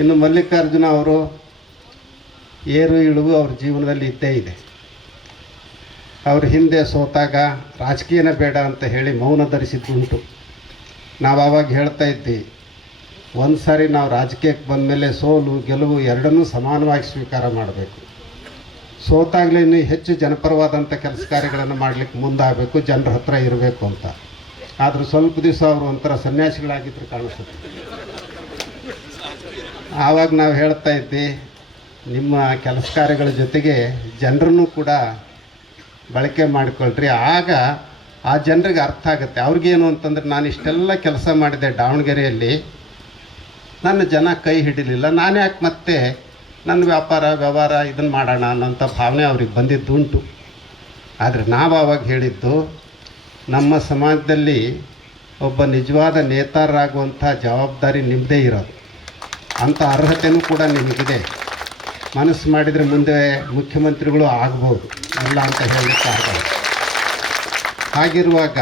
ಇನ್ನು ಮಲ್ಲಿಕಾರ್ಜುನ ಅವರು ಏರು ಇಳುವು ಅವ್ರ ಜೀವನದಲ್ಲಿ ಇದ್ದೇ ಇದೆ. ಅವ್ರ ಹಿಂದೆ ಸೋತಾಗ ರಾಜಕೀಯನ ಬೇಡ ಅಂತ ಹೇಳಿ ಮೌನ ಧರಿಸಿದ್ದುಂಟು. ನಾವು ಆವಾಗ ಹೇಳ್ತಾ ಇದ್ವಿ, ಒಂದು ಸಾರಿ ನಾವು ರಾಜಕೀಯಕ್ಕೆ ಬಂದಮೇಲೆ ಸೋಲು, ಗೆಲುವು ಎರಡನ್ನೂ ಸಮಾನವಾಗಿ ಸ್ವೀಕಾರ ಮಾಡಬೇಕು. ಸೋತಾಗಲೇ ಇನ್ನೂ ಹೆಚ್ಚು ಜನಪರವಾದಂಥ ಕೆಲಸ ಕಾರ್ಯಗಳನ್ನು ಮಾಡಲಿಕ್ಕೆ ಮುಂದಾಗಬೇಕು, ಜನರ ಹತ್ರ ಇರಬೇಕು ಅಂತ. ಆದರೂ ಸ್ವಲ್ಪ ದಿವಸ ಅವರು ಒಂಥರ ಸನ್ಯಾಸಿಗಳಾಗಿದ್ದರು ಕಾಣಿಸುತ್ತೆ. ಆವಾಗ ನಾವು ಹೇಳ್ತಾ ಇದ್ವಿ ನಿಮ್ಮ ಕೆಲಸ ಕಾರ್ಯಗಳ ಜೊತೆಗೆ ಜನರನ್ನು ಕೂಡ ಬಳಕೆ ಮಾಡಿಕೊಳ್ರಿ. ಆಗ ಆ ಜನರಿಗೆ ಅರ್ಥ ಆಗುತ್ತೆ. ಅವ್ರಿಗೇನು ಅಂತಂದ್ರೆ ನಾನು ಇಷ್ಟೆಲ್ಲ ಕೆಲಸ ಮಾಡಿದೆ ದಾವಣಗೆರೆಯಲ್ಲಿ. ನನ್ನ ಜನ ಕೈ ಹಿಡಿಲಿಲ್ಲ. ನಾನು ಯಾಕೆ ಮತ್ತೆ ನನ್ನ ವ್ಯಾಪಾರ, ವ್ಯವಹಾರ ಇದನ್ನು ಮಾಡೋಣ ಅನ್ನೋಂಥ ಭಾವನೆ ಅವ್ರಿಗೆ ಬಂದಿದ್ದುಂಟು ಆದರೆ ನಾವು ಆವಾಗ ಹೇಳಿದ್ದು, ನಮ್ಮ ಸಮಾಜದಲ್ಲಿ ಒಬ್ಬ ನಿಜವಾದ ನೇತಾರರಾಗುವಂಥ ಜವಾಬ್ದಾರಿ ನಿಮ್ಮದೇ ಇರೋದು. ಅಂಥ ಅರ್ಹತೆಯೂ ಕೂಡ ನಿಮಗಿದೆ. ಮನಸ್ಸು ಮಾಡಿದರೆ ಮುಂದೆ ಮುಖ್ಯಮಂತ್ರಿಗಳು ಆಗ್ಬೋದು. ಅಲ್ಲ ಅಂತ ಹೇಳಲಿಕ್ಕೆ ಆಗಲ್ಲ. ಹಾಗಿರುವಾಗ